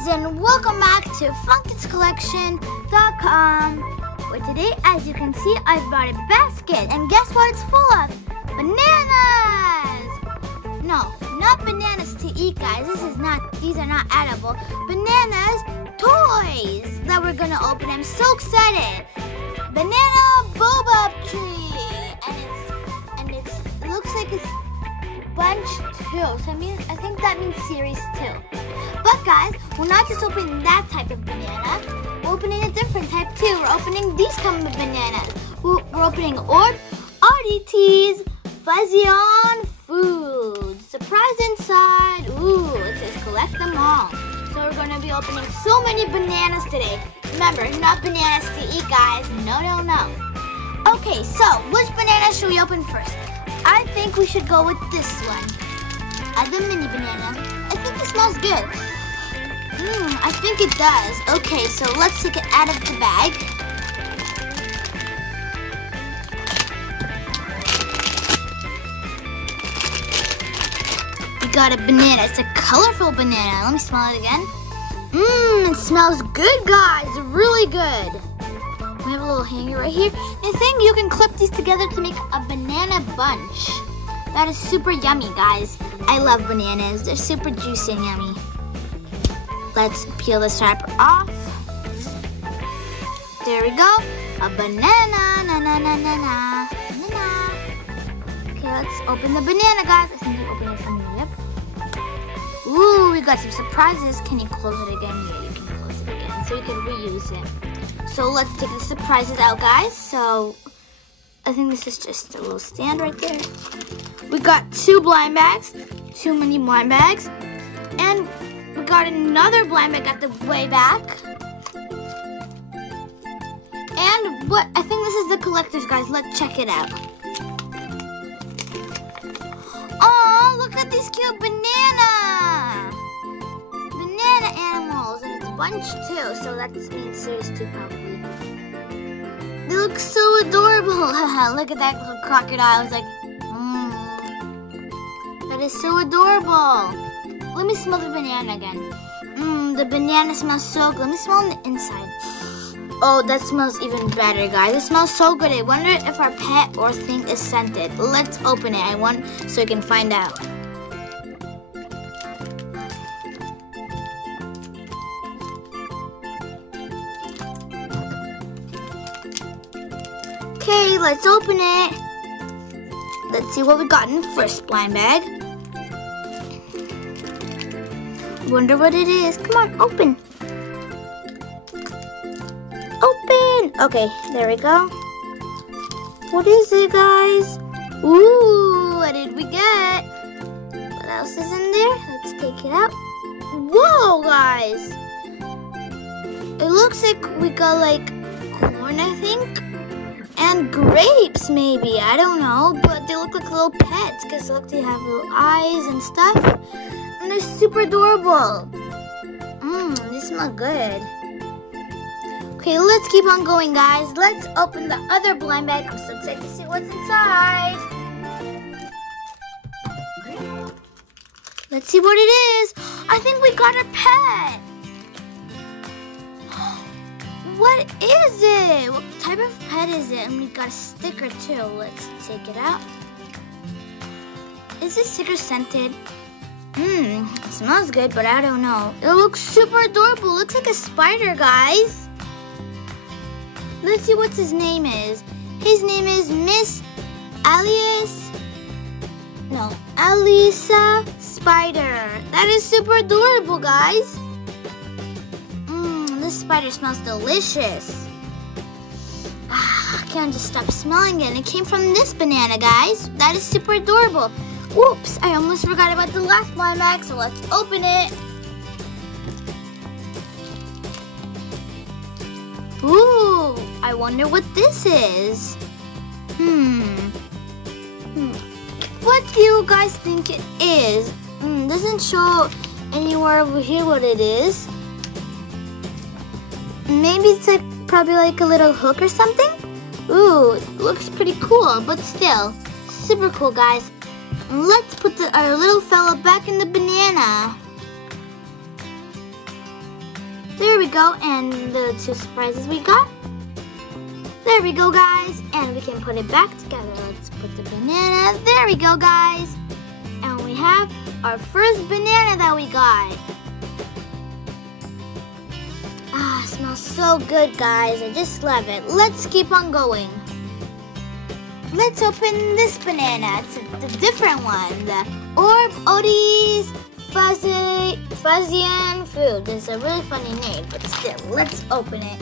guys, and welcome back to funkitscollection.com, where today, as you can see, I brought a basket, and guess what it's full of? Bananas! No, not bananas to eat, guys. These are not edible. Bananas, toys that we're gonna open. I'm so excited. Banana baobab tree, and it looks like it's bunch 2, so I think that means series 2. But guys, we're not just opening that type of banana, we're opening a different type too. We're opening these kind of bananas. We're opening RDT's Fuzzy on Food. Surprise inside. Ooh, it says collect them all. So we're going to be opening so many bananas today. Remember, not bananas to eat, guys. No. Okay, so which banana should we open first? I think we should go with this one. The mini banana. I think it smells good. I think it does. Okay, so let's take it out of the bag. We got a banana. It's a colorful banana. Let me smell it again. It smells good, guys. Really good. We have a little hanger right here. I think you can clip these together to make a banana bunch. That is super yummy, guys. I love bananas. They're super juicy and yummy. Let's peel this wrapper off. There we go. A banana. Banana. Okay, let's open the banana, guys. I think you open it from here. Yep. Ooh, we got some surprises. Can you close it again? Yeah, you can close it again so you can reuse it. So let's take the surprises out, guys. So I think this is just a little stand right there. We got 2 blind bags, 2 mini blind bags, and we got another blind bag at the way back. And what I think this is the collector's, guys. Let's check it out. Oh, look at these cute banana animals, and it's bunch 2, so that means series 2 probably. They look so adorable. Look at that little crocodile. It's like, that is so adorable. Let me smell the banana again. The banana smells so good. Let me smell on the inside. Oh, that smells even better, guys. It smells so good. I wonder if our pet or thing is scented. Let's open it. I want so we can find out. Okay, let's open it. Let's see what we got in the first blind bag. Wonder what it is. Come on, open. Open. Okay, there we go. What is it, guys? Ooh, what did we get? What else is in there? Let's take it out. Whoa, guys. It looks like we got like corn, I think. And grapes, maybe. I don't know. But they look like little pets. Because look, they have little eyes and stuff. And they're super adorable. They smell good. Okay, let's keep on going, guys. Let's open the other blind bag. I'm so excited to see what's inside. Let's see what it is. I think we got a pet. What is it? What type of pet is it? And we got a sticker too. Let's take it out. Is this sticker scented? It smells good, but I don't know. It looks super adorable. It looks like a spider, guys. Let's see what his name is. His name is Miss Alisa Spider. That is super adorable, guys. This spider smells delicious. I can't just stop smelling it. And it came from this banana, guys. That is super adorable. Whoops, I almost forgot about the last blind bag, so let's open it. Ooh, I wonder what this is. What do you guys think it is? Doesn't show anywhere over here what it is. Maybe it's like probably like a little hook or something. Ooh, it looks pretty cool, but still, super cool, guys. Let's put our little fella back in the banana. There we go, and the 2 surprises we got. There we go, guys, and we can put it back together. Let's put the banana. There we go, guys. And we have our first banana that we got. Ah, it smells so good, guys. I just love it. Let's keep on going. Let's open this banana. It's a different one. The Orb Odie's Fuzzian Food. It's a really funny name, but still, let's open it.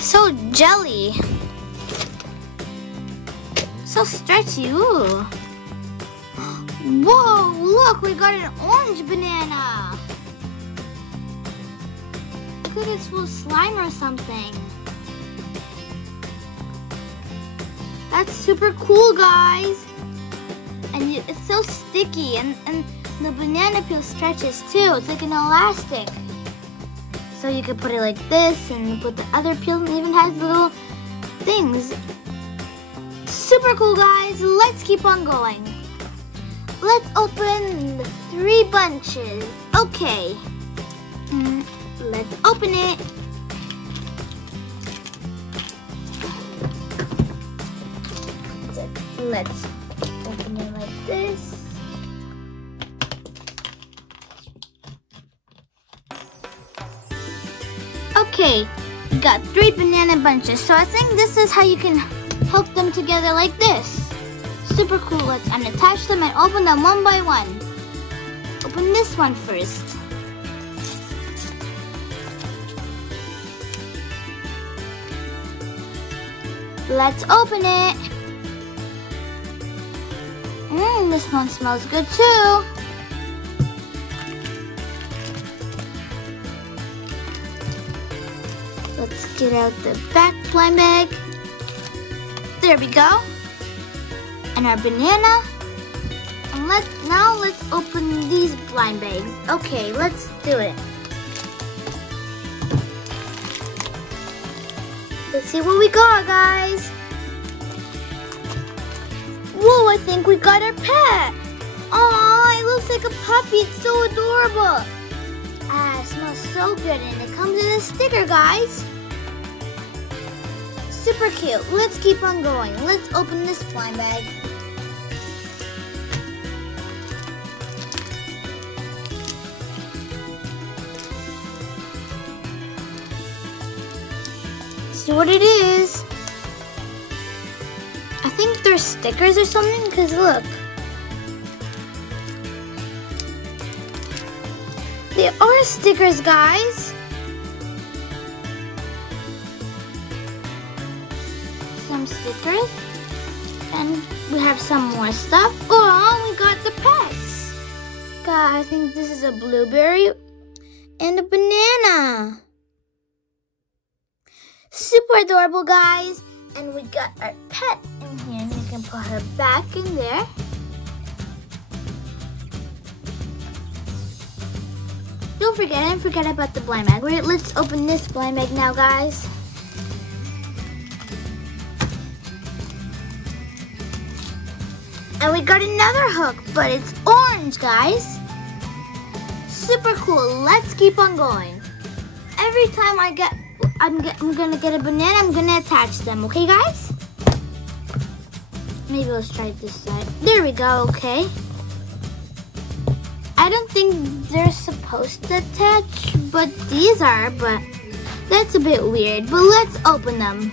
So jelly. So stretchy. Ooh. Whoa, look, we got an orange banana. Look at it's full of slime or something. That's super cool, guys. And it's so sticky, and the banana peel stretches too. It's like an elastic. So you could put it like this and put the other peel, and even has little things. Super cool, guys. Let's keep on going. Let's open the 3 bunches. Okay. Let's open it. Let's open it like this. Okay, we got 3 banana bunches. So I think this is how you can hook them together like this. Super cool. Let's unattach them and open them one by one. Open this one first. Let's open it. This one smells good too. Let's get out the back blind bag. There we go. And our banana. And now let's open these blind bags. Okay, let's do it. Let's see what we got, guys. Whoa, I think we got our pet. Aw, it looks like a puppy. It's so adorable. It smells so good, and it comes in a sticker, guys. Super cute. Let's keep on going. Let's open this blind bag. See what it is. I think they're stickers or something, because look. They are stickers, guys. Some stickers. And we have some more stuff. Oh, we got the pets. God, I think this is a blueberry and a banana. Super adorable, guys. And we got our pet in here. And we can put her back in there. Don't forget about the blind bag. Let's open this blind bag now, guys. And we got another hook, but it's orange, guys. Super cool. Let's keep on going. Every time I'm gonna get a banana, I'm gonna attach them. Okay, guys? Maybe let's try this side. There we go. Okay. I don't think they're supposed to attach, but these are, but that's a bit weird. But let's open them.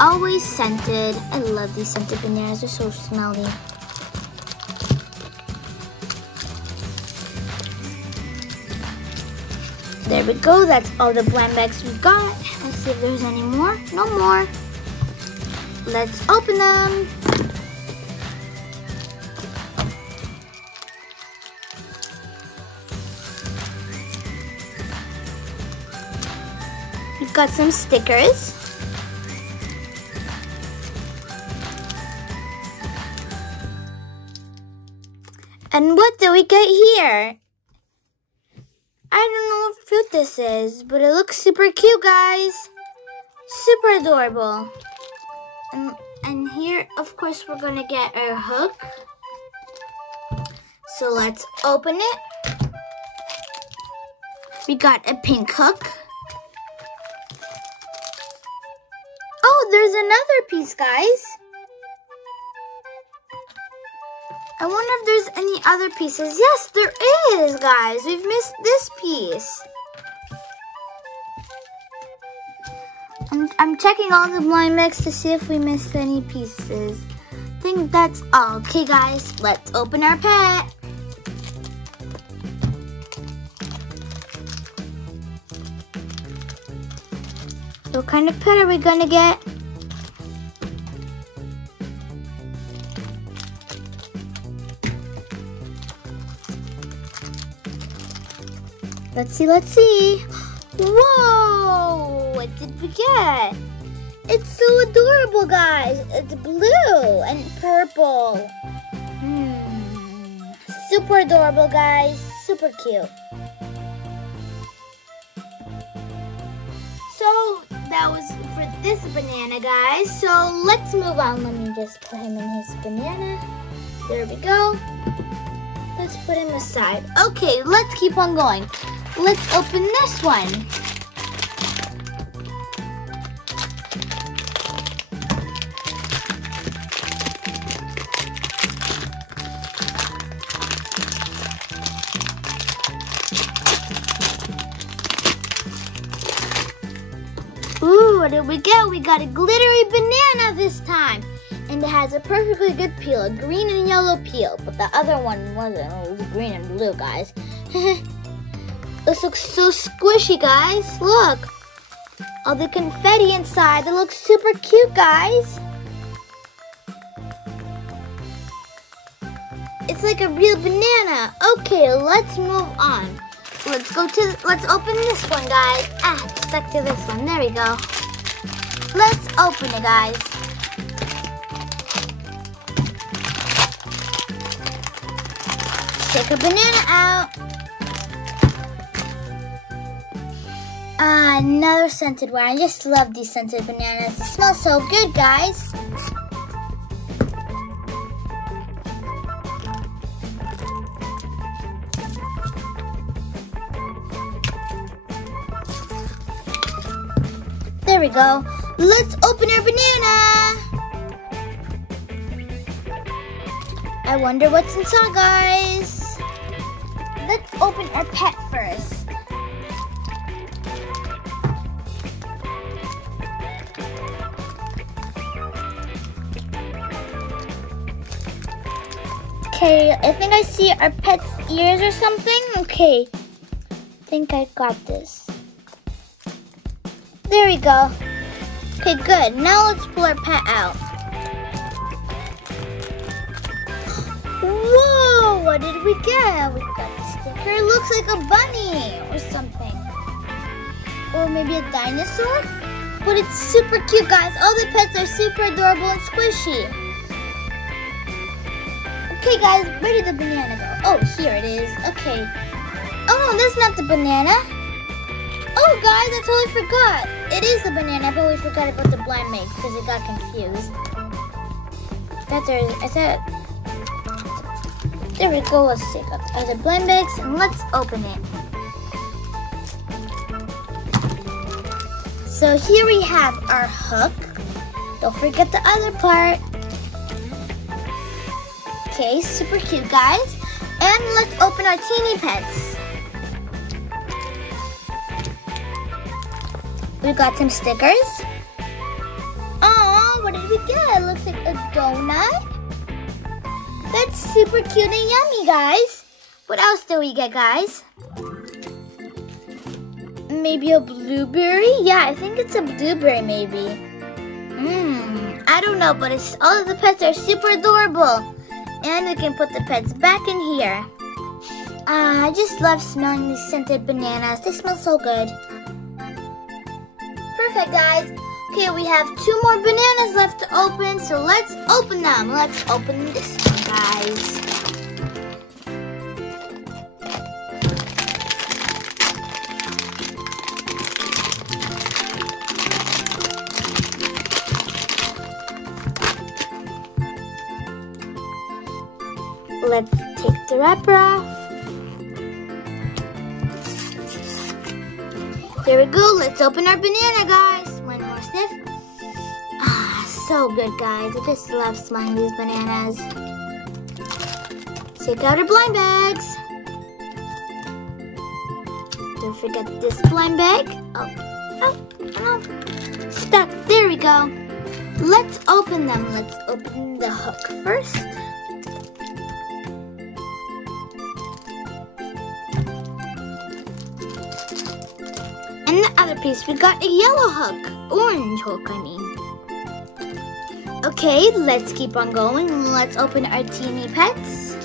Always scented. I love these scented bananas. They're so smelly. There we go. That's all the blind bags we got. Let's see if there's any more. No more. Let's open them. We've got some stickers. And what do we get here? I don't know what fruit this is, but it looks super cute, guys. Super adorable. And here, of course, we're gonna get our hook. So let's open it. We got a pink hook. Oh, there's another piece, guys. I wonder if there's any other pieces. Yes, there is, guys. We've missed this piece. I'm checking all the blind bags to see if we missed any pieces. I think that's all. Okay, guys, let's open our pet. What kind of pet are we gonna get? Let's see. Whoa! What did we get? It's so adorable, guys. It's blue and purple. Super adorable, guys. Super cute. So that was for this banana, guys. So let's move on. Let me just put him in his banana. There we go. Let's put him aside. Okay, let's keep on going. Let's open this one. Ooh, what did we get? We got a glittery banana this time. And it has a perfectly good peel, a green and yellow peel. But the other one wasn't. It was green and blue, guys. This looks so squishy, guys. Look. All the confetti inside. It looks super cute, guys. It's like a real banana. Okay, let's move on. Let's open this one, guys. Stuck to this one. There we go. Let's open it, guys. Take a banana out. Another scented one. I just love these scented bananas. They smell so good, guys. There we go. Let's open our banana. I wonder what's inside, guys. Let's open our pet first. Okay, I think I see our pet's ears or something. Okay, I think I got this. There we go. Okay, good. Now let's pull our pet out. Whoa, what did we get? We got a sticker. It looks like a bunny or something. Or maybe a dinosaur. But it's super cute, guys. All the pets are super adorable and squishy. Okay, guys, where did the banana go? Oh, here it is. Okay. Oh, no, that's not the banana. Oh, guys, I totally forgot. It is the banana, but we forgot about the blind mix because it got confused. There we go. Let's take out the other blind mix and let's open it. So here we have our hook. Don't forget the other part. Okay, super cute, guys. And let's open our teeny pets. We got some stickers. Oh, what did we get? It looks like a donut. That's super cute and yummy, guys. What else do we get, guys? Maybe a blueberry? Yeah, I think it's a blueberry, maybe. I don't know, but all of the pets are super adorable. And we can put the pets back in here. I just love smelling these scented bananas. They smell so good. Perfect, guys. Okay, we have 2 more bananas left to open, so let's open them. Let's open this one, guys. wrapper off. There we go. Let's open our banana, guys. One more sniff. Ah, so good, guys. I just love smelling these bananas. Take out our blind bags. Don't forget this blind bag. Oh, stuck. There we go. Let's open them. Let's open the hook first. And the other piece, we got a yellow hook. Orange hook, I mean. Okay, let's keep on going. Let's open our teeny pets.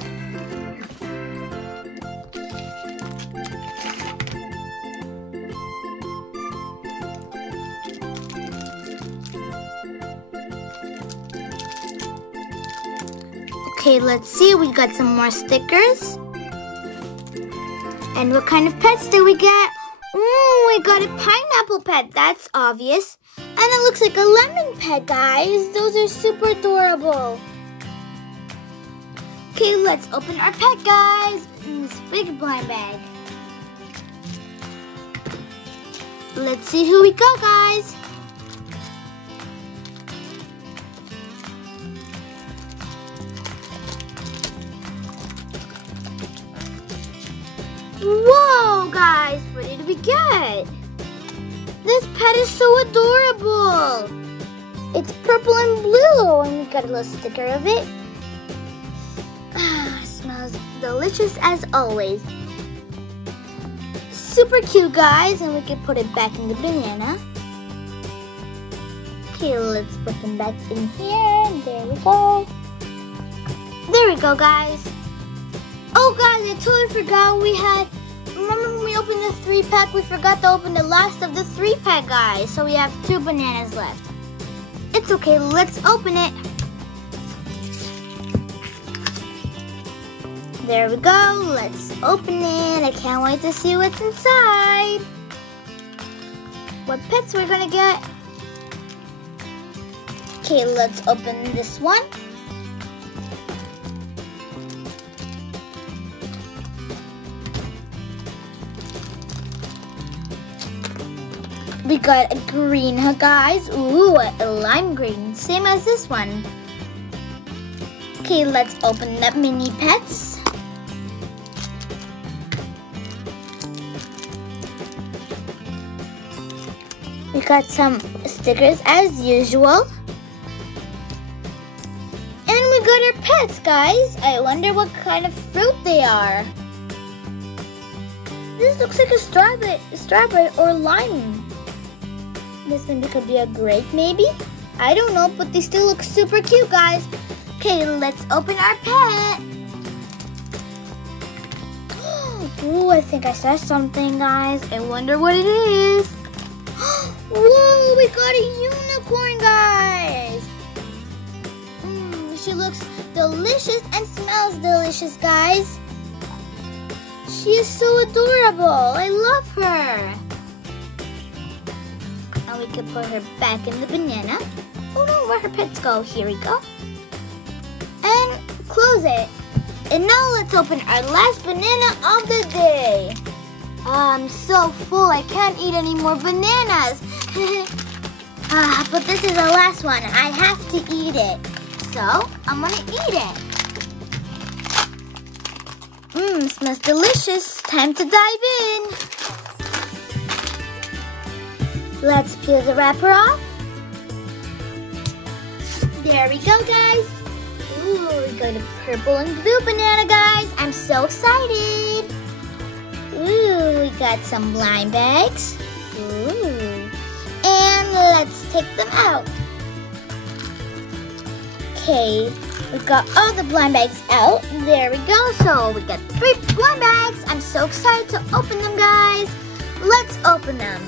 Okay, let's see. We got some more stickers. And what kind of pets did we get? We got a pineapple pet. That's obvious. And it looks like a lemon pet, guys. Those are super adorable. Okay, let's open our pet, guys, in this big blind bag. Let's see who we got, guys. Whoa, guys, what did we get? This pet is so adorable. It's purple and blue, and we got a little sticker of it. Smells delicious as always. Super cute, guys, and we can put it back in the banana. Okay, let's put them back in here. There we go. There we go, guys. Oh, guys, I totally forgot we had... Remember when we opened the 3-pack? We forgot to open the last of the 3-pack, guys. So we have 2 bananas left. It's okay. Let's open it. There we go. Let's open it. I can't wait to see what's inside. What pets we're going to get. Okay, let's open this one. We got a green hook, guys. Ooh, a lime green. Same as this one. Okay, let's open the mini pets. We got some stickers as usual. And we got our pets, guys. I wonder what kind of fruit they are. This looks like a strawberry or lime. This maybe could be a grape, maybe? I don't know, but they still look super cute, guys. Okay, let's open our pet. Ooh, I think I saw something, guys. I wonder what it is. Whoa, we got a unicorn, guys. She looks delicious and smells delicious, guys. She is so adorable. I love her. And we can put her back in the banana. Oh no, where her pets go? Here we go. And close it. And now let's open our last banana of the day. I'm so full, I can't eat any more bananas. But this is the last one. I have to eat it. So, I'm gonna eat it. Smells delicious. Time to dive in. Let's peel the wrapper off. There we go, guys. Ooh, we got a purple and blue banana, guys. I'm so excited. Ooh, we got some blind bags. Ooh. And let's take them out. Okay, we got all the blind bags out. There we go. So we got 3 blind bags. I'm so excited to open them, guys. Let's open them.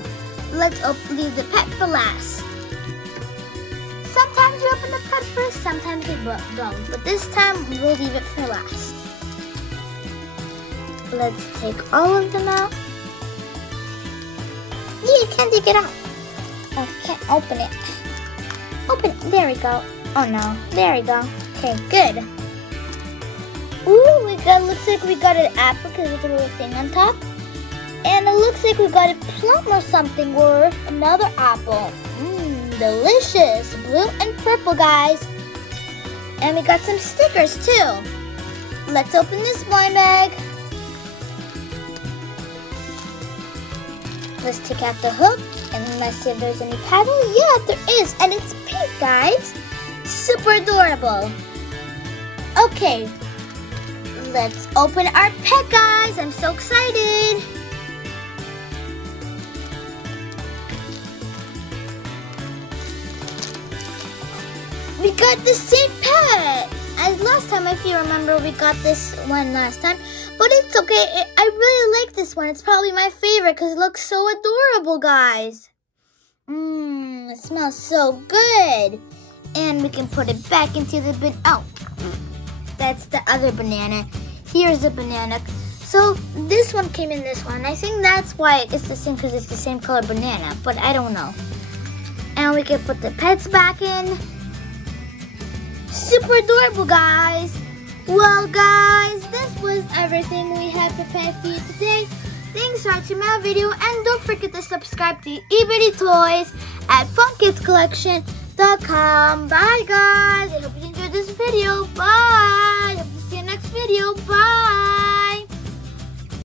Let's leave the pet for last. Sometimes we open the pet first, sometimes we don't. But this time, we'll leave it for last. Let's take all of them out. Yeah, you can't take it out. Oh, I can't open it. Open it. There we go. Oh no, there we go. Okay, good. Ooh, looks like we got an apple because there's a little thing on top. And it looks like we got a plum or something, or another apple. Delicious. Blue and purple, guys. And we got some stickers too. Let's open this blind bag. Let's take out the hook and let's see if there's any paddle. Yeah, there is, and it's pink, guys. Super adorable. Okay, let's open our pet, guys. I'm so excited. We got the same pet as last time. If you remember, we got this one last time. But it's okay. I really like this one. It's probably my favorite because it looks so adorable, guys. It smells so good. And we can put it back into the bin. Oh, that's the other banana. Here's the banana. So this one came in this one. I think that's why it's the same, because it's the same color banana. But I don't know. And we can put the pets back in. Super adorable, guys. Well, guys, this was everything we had prepared for you today. Thanks for watching my video, and don't forget to subscribe to EBD Toys at funkidscollection.com. Bye, guys. I hope you enjoyed this video. Bye. Hope to see you next video. Bye.